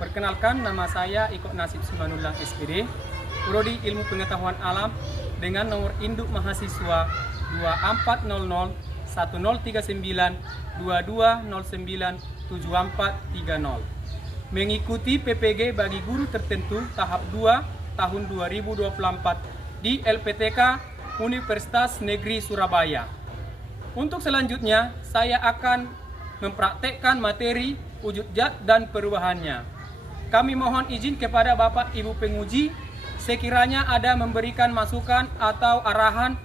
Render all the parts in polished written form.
Perkenalkan, nama saya Iko Nasib Simanullah SPD, Prodi Ilmu Pengetahuan Alam dengan nomor induk mahasiswa 2400 1039 2209 7430. Mengikuti PPG bagi guru tertentu tahap 2 tahun 2024 di LPTK Universitas Negeri Surabaya. Untuk selanjutnya, saya akan mempraktekkan materi wujud zat dan perubahannya. Kami mohon izin kepada Bapak Ibu penguji, sekiranya ada memberikan masukan atau arahan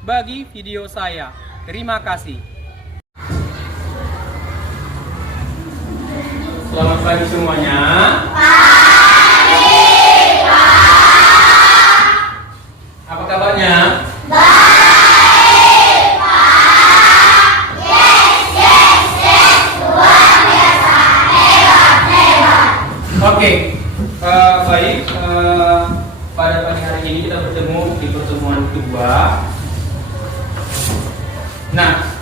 bagi video saya. Terima kasih. Selamat pagi semuanya. Pagi, Pak. Apa kabarnya? Baik, Pak. Yes. Luar biasa. Hebat. Oke, baik. Pada pagi hari ini kita bertemu di pertemuan kedua. Nah,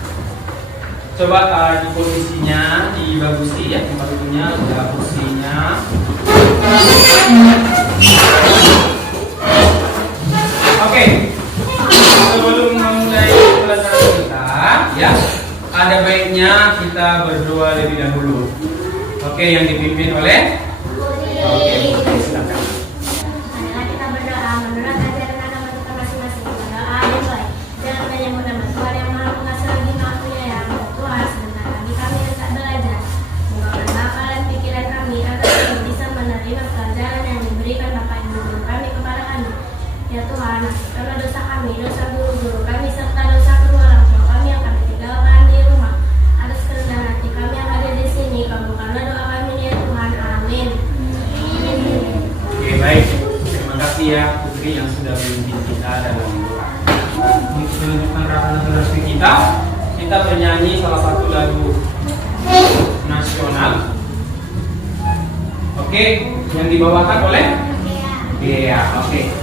coba di posisinya dibagusi ya, tempat duduknya, posisinya. Oke, sebelum memulai pelajaran kita, ya, ada baiknya kita berdoa lebih dahulu. Oke, yang dipimpin oleh. Oke, silakan. Marilah kita berdoa menurut ajaran agama kita masing-masing. Berdoa yang baik. Jangan menyebut nama Tuhan yang Maha Pengasih lagi Maha Penyayang. Tuhan sebentar kami yang tak belajar. Bukakan akal dan pikiran kami agar kami bisa menerima pelajaran yang diberikan Bapak Ibu guru kami kepada kami. Ya Tuhan, ampunilah dosa kami, dosa guru-guru kami serta dosa kedua orang tua kami yang kami tinggalkan di rumah. Atas kerendahan hati kami yang ada di sini, kabulkanlah doa kami ya Tuhan. Amin. Oke, baik. Terima kasih ya Putri yang sudah memimpin kita dalam doa. Untuk menunjukkan rasa toleransi kita bernyanyi salah satu lagu nasional. Oke, yang dibawakan oleh Gea. Oke.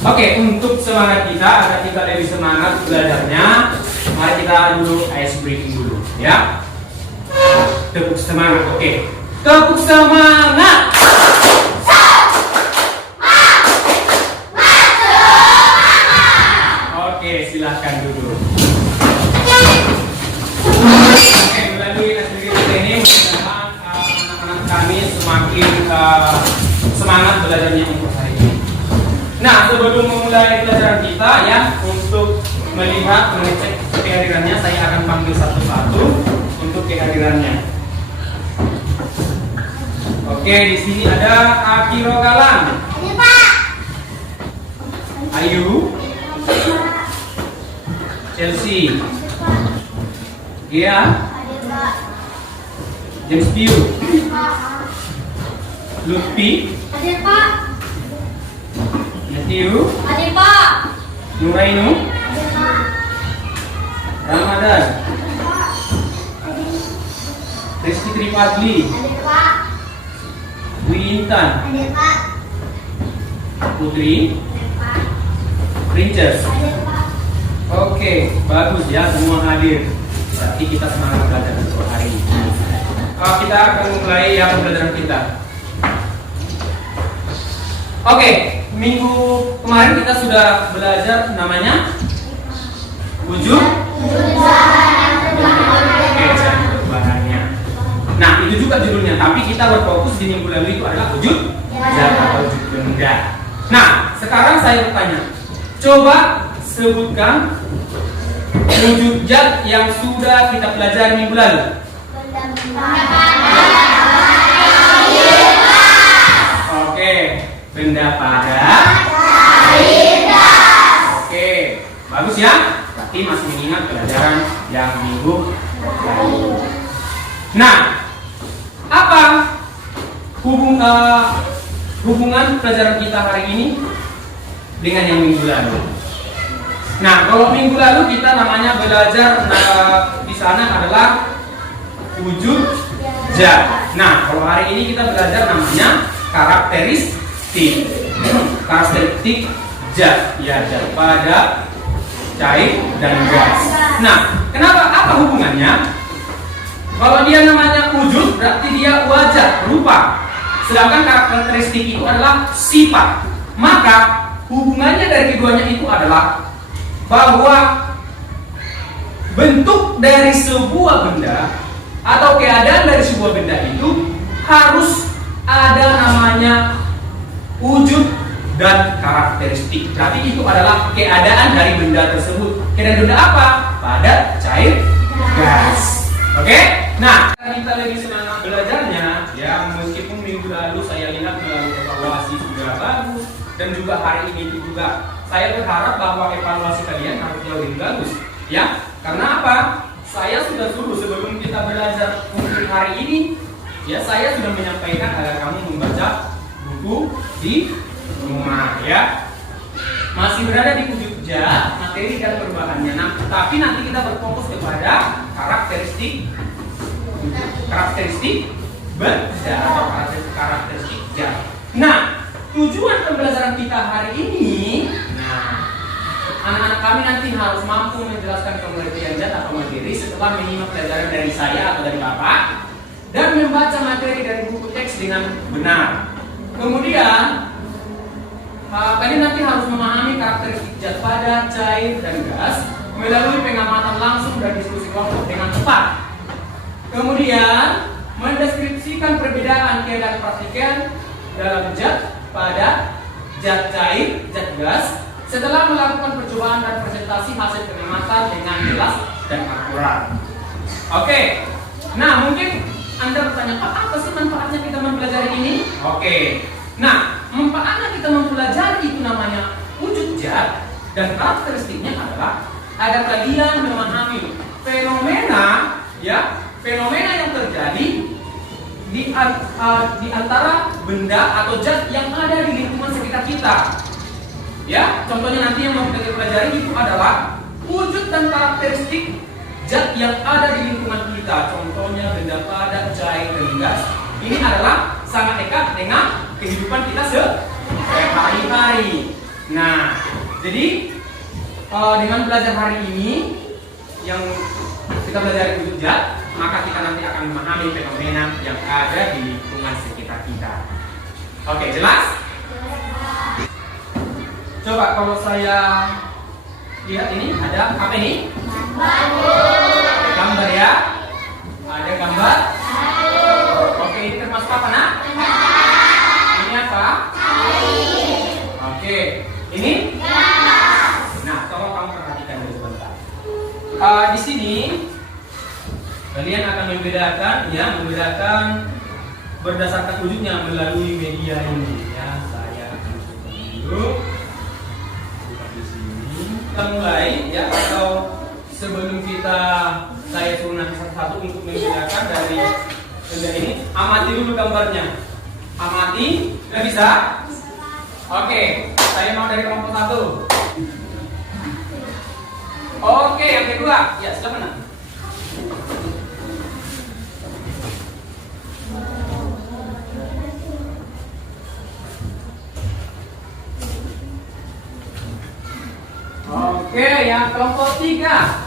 Oke, untuk semangat kita, agar kita lebih semangat belajarnya, mari kita dulu ice breaking dulu, ya. Tepuk semangat, oke. Tepuk semangat. Oke, silahkan duduk. Oke, melalui ice breaking kita ini, mudah-mudahan anak-anak kami semakin semangat belajarnya untuk hari ini. Nah, sebelum memulai pelajaran kita ya, untuk mengecek kehadirannya, saya akan panggil satu-satu untuk kehadirannya. Oke, di sini ada Akiro Galang. Hadir, Pak. Ayu. Chelsea. Gia. Hadir, Pak. James Piu. Hadir, Pak. Lutfi. Hadir, Pak. Matthew. Hadir, Pak. Nurainu. Hadir, Pak. Ramadan. Hadir, Pak. Rizky Tripatli. Hadir, Pak. Dwi Intan. Hadir, Pak. Putri. Hadir, Pak. Princess. Hadir, Pak. Oke, bagus ya, semua hadir. Berarti kita semangat belajar untuk hari ini. Kita akan mulai yang pelajaran kita. Oke, minggu kemarin kita sudah belajar namanya wujud bahannya. Nah, itu juga judulnya, tapi kita berfokus di minggu lalu itu adalah wujud zat atau wujud benda. Nah, sekarang saya bertanya, coba sebutkan wujud zat yang sudah kita pelajari minggu lalu. Oke, benda padat. Oke, bagus ya. Berarti masih mengingat pelajaran yang minggu lalu. Nah, apa hubungan pelajaran kita hari ini dengan yang minggu lalu? Nah, kalau minggu lalu kita namanya belajar di sana adalah wujud zat. Nah, kalau hari ini kita belajar namanya karakteristik. Karakteristik zat, ya, zat padat, cair, dan gas. Nah, kenapa? Apa hubungannya? Kalau dia namanya wujud, berarti dia wajah, rupa. Sedangkan karakteristik itu adalah sifat. Maka hubungannya dari keduanya itu adalah bahwa bentuk dari sebuah benda atau keadaan dari sebuah benda itu harus ada namanya wujud dan karakteristik. Berarti itu adalah keadaan dari benda tersebut. Keadaan benda apa? Padat, cair, gas. Oke? Nah, kita lebih semangat belajarnya, ya, meskipun minggu lalu saya lihat melalui evaluasi sudah bagus, dan juga hari ini juga saya berharap bahwa evaluasi kalian harus jauh lebih bagus, ya. Karena apa? Saya sudah suruh sebelum kita belajar untuk hari ini, ya, saya sudah menyampaikan agar kamu membaca buku di rumah, ya. Masih berada di wujud zat, materi dan perubahannya. Nah, tapi nanti kita berfokus kepada karakteristik benda atau karakteristik zat. Nah, tujuan pembelajaran kita hari ini, nah, anak-anak kami nanti harus mampu menjelaskan pengertian zat atau materi setelah menyimak pelajaran dari saya atau dari Bapak dan membaca materi dari buku teks dengan benar. Kemudian kalian nanti harus memahami karakteristik zat padat, cair, dan gas melalui pengamatan langsung dan diskusi kelompok dengan tepat. Kemudian mendeskripsikan perbedaan keadaan praktikan dalam zat padat, zat cair, zat gas setelah melakukan percobaan dan presentasi hasil pengamatan dengan jelas dan akurat. Oke, nah mungkin Anda bertanya, apa sih manfaatnya kita mempelajari ini? Oke, nah manfaatnya kita mempelajari itu namanya wujud zat dan karakteristiknya adalah agar kalian memahami fenomena, ya, fenomena yang terjadi di antara benda atau zat yang ada di lingkungan sekitar kita. Ya, contohnya nanti yang mau kita pelajari itu adalah wujud dan karakteristik zat yang ada di lingkungan kita. Contohnya benda padat, cair, dan gas. Ini adalah sangat dekat dengan kehidupan kita sehari-hari. Nah, jadi dengan belajar hari ini yang kita belajar wujud zat, maka kita nanti akan memahami fenomena yang ada di lingkungan sekitar kita. Oke, jelas? Coba kalau saya lihat ini, ada apa ini? Ada gambar, ya? Ada gambar? Oke, ini termasuk apa, nak? Ini apa? Oke, ini? Nah, tolong kamu perhatikan dulu sebentar. Di sini kalian akan membedakan berdasarkan wujudnya melalui media ini, ya. Saya tunjukkan dulu. Buka di sini. Kita mulai, ya, atau sebelum saya suruh nanti satu-satu untuk membedakan dari benda ini, amati dulu gambarnya. Amati, sudah bisa? Oke, saya mau dari kelompok 1. Oke, yang kedua, ya, silakan, nak. Oke, yang kelompok 3.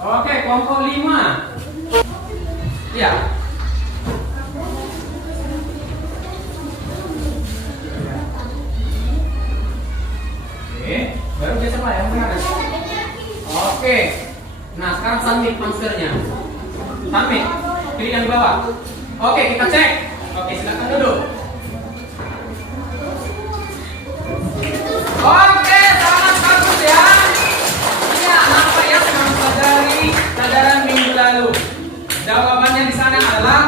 Oke, kelompok 5. Ya. Oke, baru biasa Pak yang mana? Oke. Nah, sekarang submit monsternya. Submit. Pilih yang di bawah. Oke, kita cek. Oke, silakan duduk. Oke, sangat bagus ya. Iya, apa ya yang mempelajari pelajaran minggu lalu? Jawabannya di sana adalah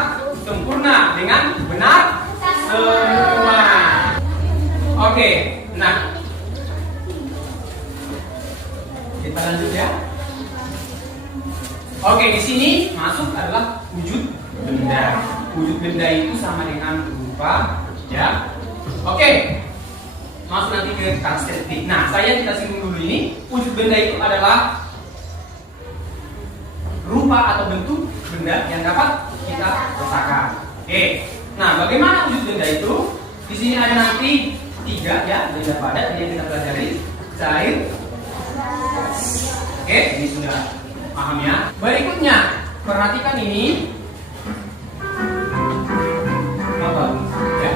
sempurna dengan benar semua. Oke, nah kita lanjut ya. Oke, di sini masuk adalah wujud benda. Wujud benda itu sama dengan rupa, ya. Oke. Masuk nanti ke karakteristik. Nah, saya kita singgung dulu ini. Wujud benda itu adalah rupa atau bentuk benda yang dapat kita rasakan. Oke. Nah, bagaimana wujud benda itu? Di sini ada nanti 3 ya, benda padat yang kita pelajari. Cair. Oke, ini sudah paham ya. Berikutnya, perhatikan ini. Apa? Ya.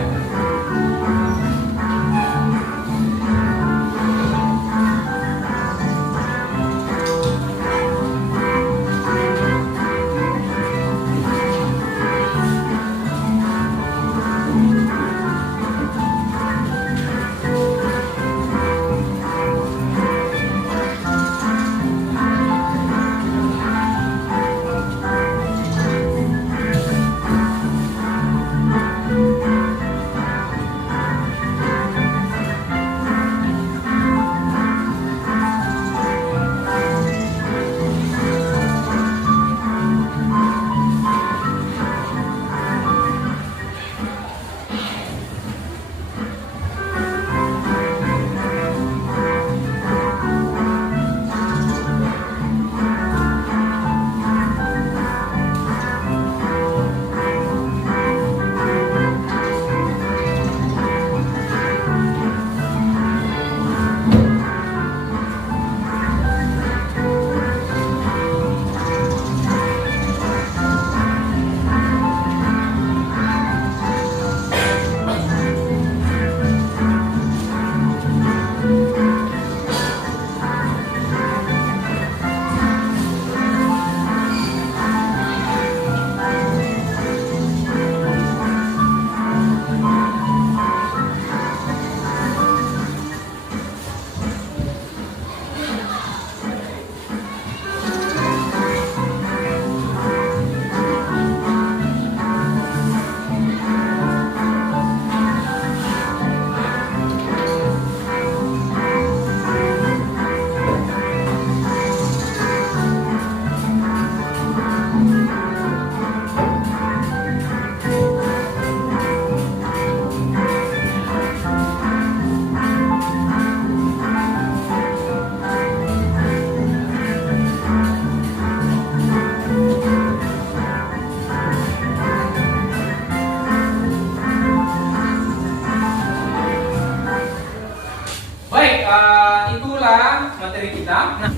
Itulah materi kita. Nah,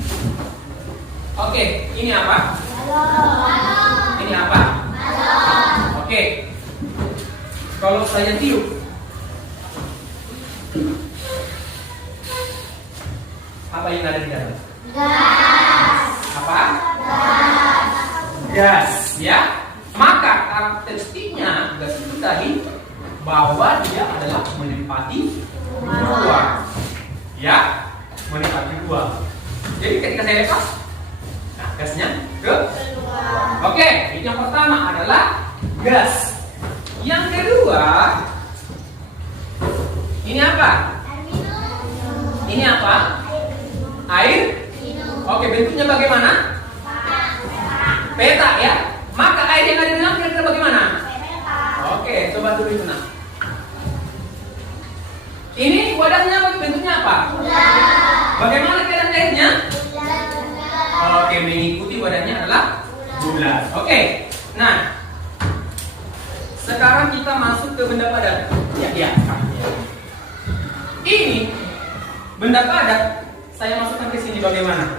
oke, ini apa? Ini apa? Oke. Kalau saya tiup, apa yang ada di dalam? Gas. Apa? Gas, ya. Maka karakteristiknya gas itu tadi bahwa dia adalah menempati ruang. Ya, menempati ruang. Jadi ketika saya lepas, nah gasnya ke keluar. Oke, ini yang pertama adalah gas. Yang kedua, ini apa? Ini apa? Air. Oke, bentuknya bagaimana? Peta ya. Maka air yang ada di dalam kira-kira bagaimana? Oke, coba dulu itu nah. Ini wadahnya bentuknya apa? Bagaimana keadaan airnya? Oke, mengikuti wadahnya adalah bulat. Oke, nah sekarang kita masuk ke benda padat. Ya. Ini benda padat. Saya masukkan ke sini bagaimana?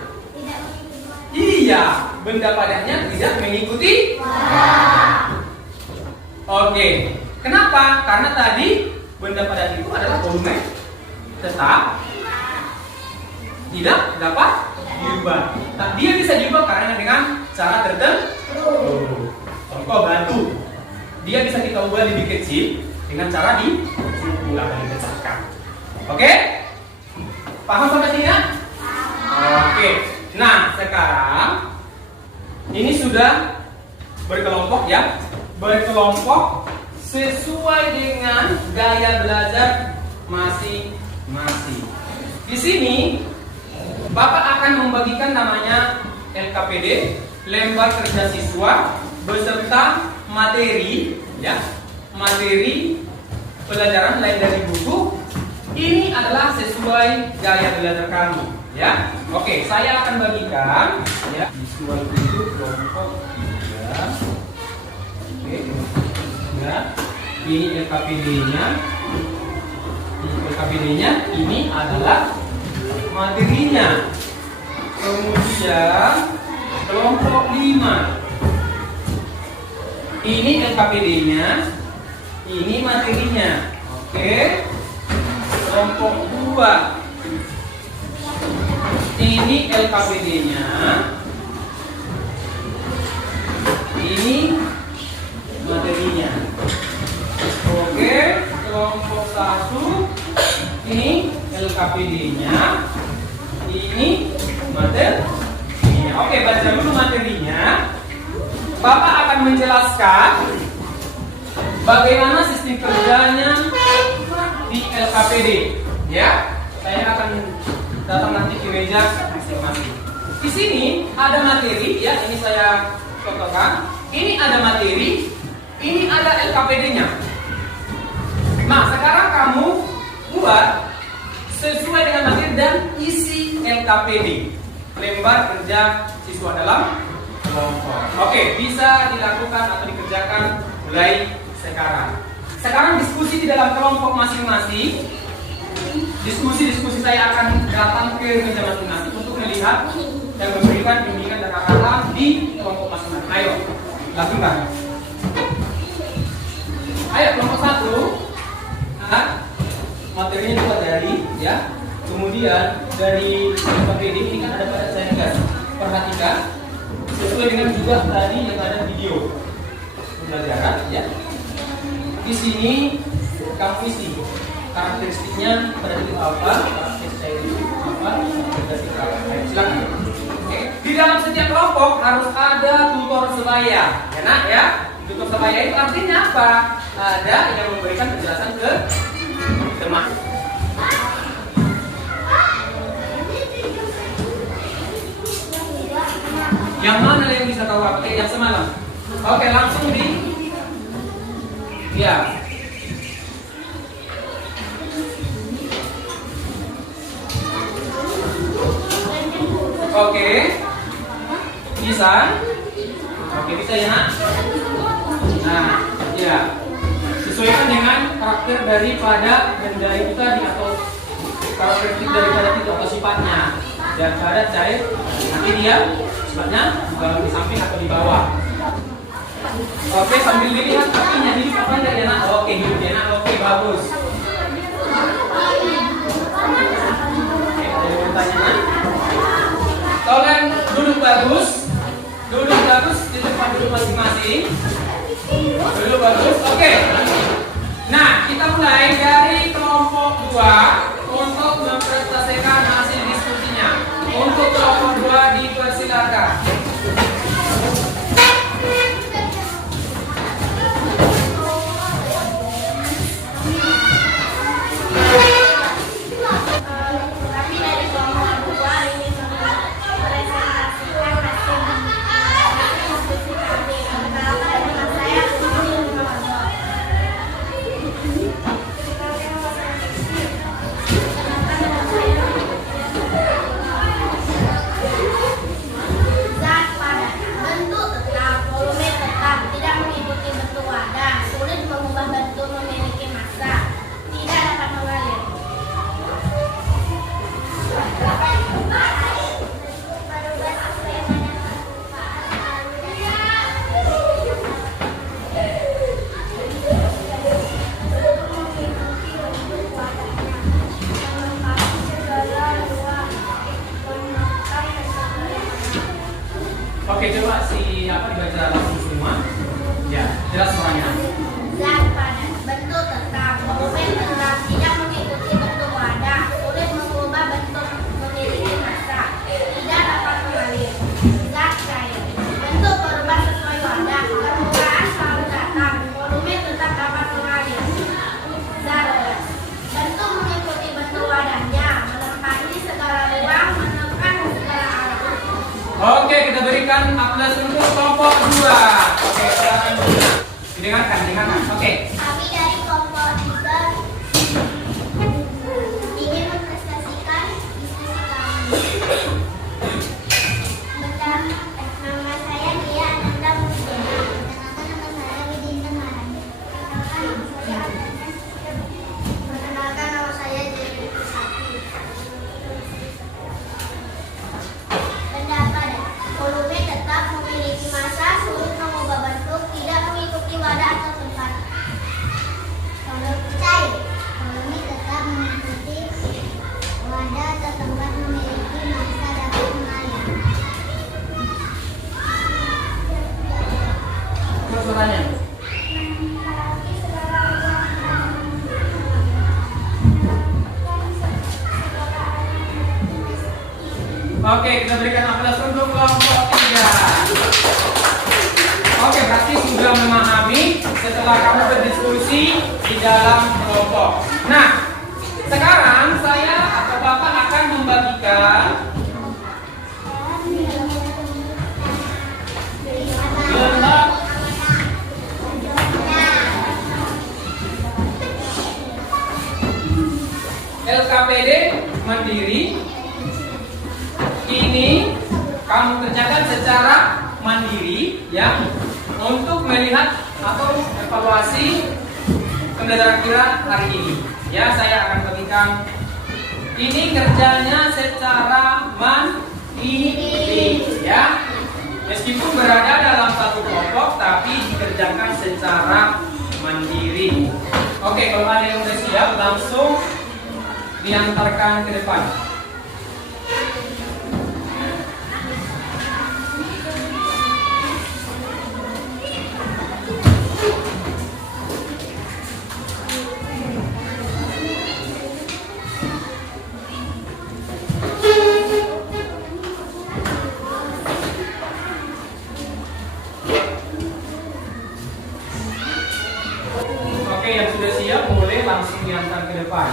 Iya. dia benda padatnya tidak mengikuti. Oke, kenapa? Karena tadi benda padat itu adalah volume tetap tidak dapat diubah. Nah, dia bisa diubah karena dengan cara tertentu. Contoh batu, dia bisa kita ubah lebih kecil dengan cara dipukul atau dipecahkan. Oke? Paham sampai sini ya? Oke. Nah, sekarang ini sudah berkelompok ya. Berkelompok sesuai dengan gaya belajar masing-masing. Di sini Bapak akan membagikan namanya LKPD, lembar kerja siswa beserta materi ya. Materi pelajaran lain dari buku. Ini adalah sesuai gaya belajar kami ya. Oke, saya akan bagikan ya. Siswa itu kelompok 3. Oke, ya. Ini LKPD-nya. LKPD-nya ini adalah materinya. Kemudian kelompok 5. Ini LKPD-nya, ini materinya. Oke. Kelompok 2. Ini LKPD-nya. Ini materinya. Oke, kelompok 1. Ini LKPD-nya. Ini materinya. Oke, baca dulu materinya. Bapak akan menjelaskan bagaimana sistem kerjanya di LKPD. Ya, saya akan datang nanti ke meja masing-masing. Di sini ada materi, ya, ini saya contohkan. Ini ada materi, ini ada LKPD-nya. Nah, sekarang kamu buat sesuai dengan materi dan isi LKPD, lembar kerja siswa dalam kelompok. Oke, bisa dilakukan atau dikerjakan mulai sekarang. Sekarang diskusi di dalam kelompok masing-masing. Diskusi saya akan datang ke meja masing-masing untuk melihat dan memberikan bimbingan dan arahan di kelompok masing-masing. Ayo, lakukan. Ayo, kelompok 1. Nah, materinya juga dari, ya. Kemudian dari LKPD ini kan ada pada saya guys. Perhatikan sesuai dengan juga tadi yang ada video pembelajaran, ya. Di sini kamu isi karakteristiknya pada titik apa, karakteristik apa, karakteristik apa. Silakan. Oke. Di dalam setiap kelompok harus ada tutor sebaya, ya nak ya. Tutor sebaya itu artinya apa? Ada yang memberikan penjelasan ke teman. Yang mana yang bisa tahu apa? Yang semalam. Oke, langsung di. Ya. Oke. Bisa? Oke, bisa ya nak? Nah, ya. Sesuaikan dengan karakter daripada benda itu tadi atau karakteristik daripada itu atau sifatnya. Dan padat cair, nanti dia sifatnya di samping atau di bawah. Oke, sambil dilihat kakinya hidup apa enggak ya nak? Oke, hidup ya nak. Oke, bagus. Oke, ada yang bertanya? Kalian duduk bagus, di tempat duduk masing-masing. Duduk bagus. Oke. Nah, kita mulai dari kelompok 2 untuk mempresentasikan hasil diskusinya. Untuk kelompok 2 dipersilakan. Oke, coba dibaca langsung semua. Ya, jelas semuanya. Zat padat, bentuk tetap, volume tetap, tidak mengikuti bentuk wadah, sulit mengubah bentuk, memiliki massa, tidak dapat mengalir. Zat cair, bentuk berubah sesuai wadah, permukaan selalu datar, volume tetap dapat mengalir. Zat gas, bentuk mengikuti bentuk wadahnya, menempati segala ruang, menekan segala arah. Oke, kita berikan aplaus untuk kelompok 2. Oke, silakan didengarkan. Oke. Kami dari kelompok 3 ingin mempresentasikan diskusi kami. Nama saya Dia Ananda Musdena. Nama saya Widinda Marani. Perkenalkan nama saya Dewi Pusati. Pendapat, volume tetap memiliki massa, sulit mengubah bentuk, tidak mengikuti wadah atau tempat. Volume cair, volume tetap mengikuti wadah atau tempat, memiliki massa, dapat mengalir. Terus pertanyaan. Oke, kita berikan aplaus untuk kelompok 3. Oke, berarti sudah memahami setelah kamu berdiskusi di dalam kelompok. Nah, sekarang saya atau Bapak akan membagikan lembar LKPD Mandiri. Ini kamu kerjakan secara mandiri ya, untuk melihat atau evaluasi pembelajaran kita hari ini. Ya, saya akan bagikan ini kerjanya secara mandiri ya. Meskipun berada dalam satu kelompok tapi dikerjakan secara mandiri. Oke, kalau ada yang sudah siap langsung diantarkan ke depan. Oke, yang sudah siap boleh langsung diantar ke depan.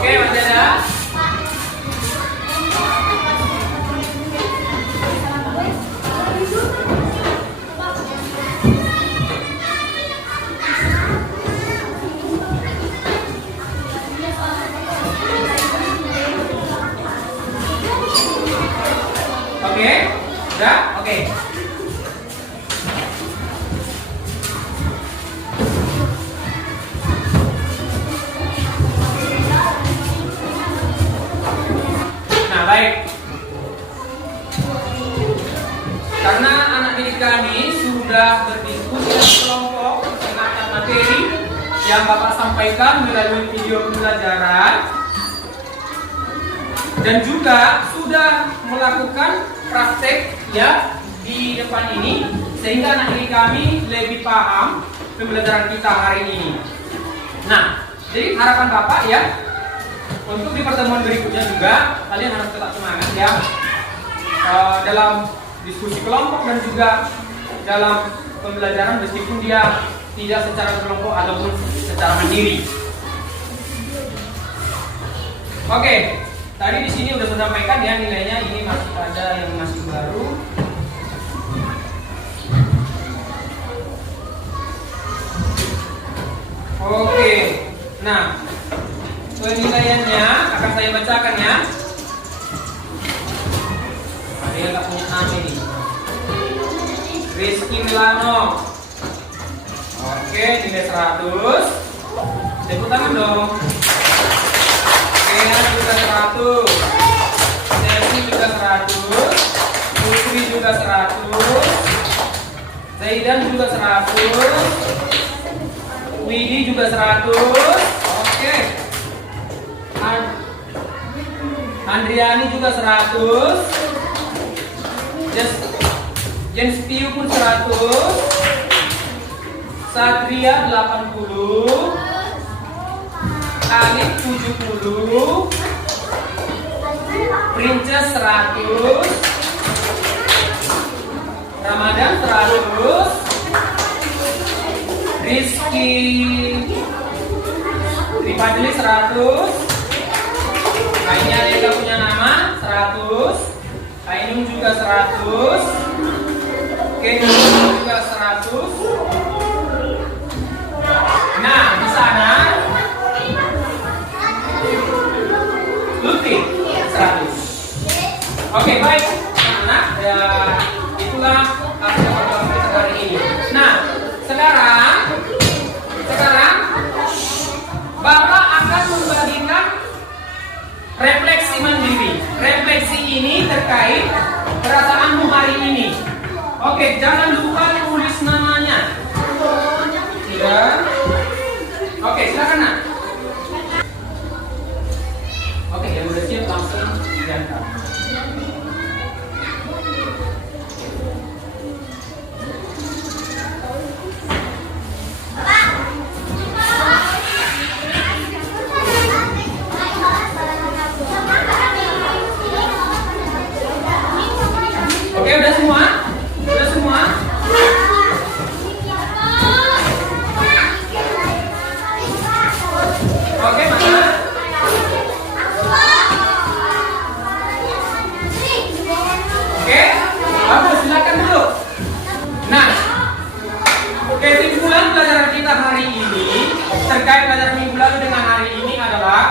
Oke, Mas Dada. Oke, udah? Oke. Nah, baik. Karena anak didik kami sudah berdiskusi dalam kelompok mengenai materi yang Bapak sampaikan melalui video pembelajaran dan juga sudah melakukan praktek ya di depan ini, sehingga anak didik kami lebih paham pembelajaran kita hari ini. Nah, jadi harapan Bapak ya, untuk di pertemuan berikutnya juga kalian harus tetap semangat ya dalam diskusi kelompok dan juga dalam pembelajaran, meskipun dia tidak secara kelompok ataupun secara mandiri. Oke, tadi di sini udah saya sampaikan ya nilainya, ini masih ada yang masih baru. Oke, nah penilaiannya akan saya bacakan ya. Ada yang tak punya nama ini. Rizky Milano. Oke, nilai 100. Tepuk tangan dong. Kea juga 100. Selvi juga 100. Putri juga 100. Zaidan juga 100. Widi juga 100. Oke. Andriani juga 100. Jenspiu pun 100. Satria 80. Alif 70. Princess 100. Ramadan 100. Rizky Tripadli 100. Nah, ini ada yang punya nama 100. Ainun juga 100. Kenny juga 100. Nah, di sana Lutfi 100. Oke, baik anak, ya itulah hasil pertemuan kita hari ini. Nah, sekarang Bapak akan membagikan refleksi mandiri. Refleksi ini terkait perasaanmu hari ini. Oke, jangan lupa tulis namanya. Ya. Oke, silakan nak. Oke, yang udah siap langsung diangkat. Oke, udah semua? Udah semua? Oke, mana? Oke, bagus, silakan dulu. Nah, kesimpulan pelajaran kita hari ini terkait pelajaran minggu lalu dengan hari ini adalah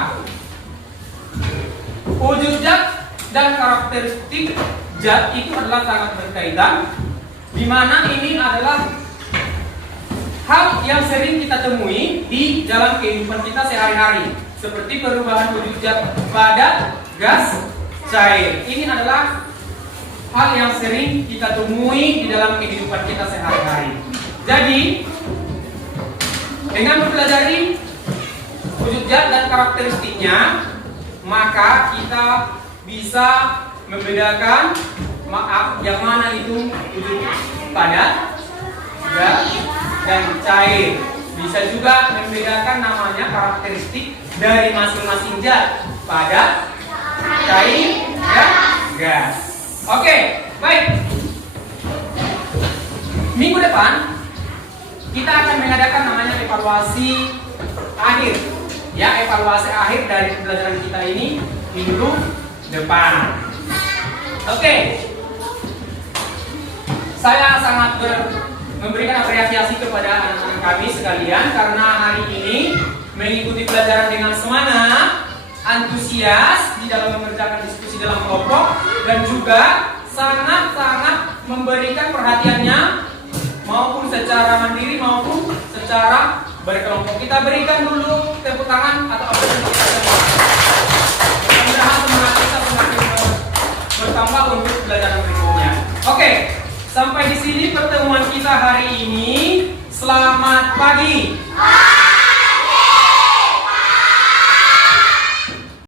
wujud zat dan karakteristik zat itu adalah sangat berkaitan, di mana ini adalah hal yang sering kita temui di dalam kehidupan kita sehari-hari, seperti perubahan wujud zat padat, gas, cair. Ini adalah hal yang sering kita temui di dalam kehidupan kita sehari-hari. Jadi, dengan mempelajari wujud zat dan karakteristiknya, maka kita bisa membedakan yang mana itu wujud padat, gas, dan cair. Bisa juga membedakan namanya karakteristik dari masing-masing zat, padat, cair, dan gas. Oke, baik. Minggu depan kita akan mengadakan namanya evaluasi akhir. Ya, evaluasi akhir dari pembelajaran kita ini minggu depan. Oke, saya sangat memberikan apresiasi kepada anak-anak kami sekalian karena hari ini mengikuti pelajaran dengan semangat, antusias di dalam mengerjakan diskusi dalam kelompok, dan juga sangat-sangat memberikan perhatiannya maupun secara mandiri maupun secara berkelompok. Kita berikan dulu tepuk tangan atau apresiasi kita semua. Mudah-mudahan semangat kita semakin bertambah untuk pelajaran berikutnya. Oke, sampai di sini pertemuan kita hari ini. Selamat pagi.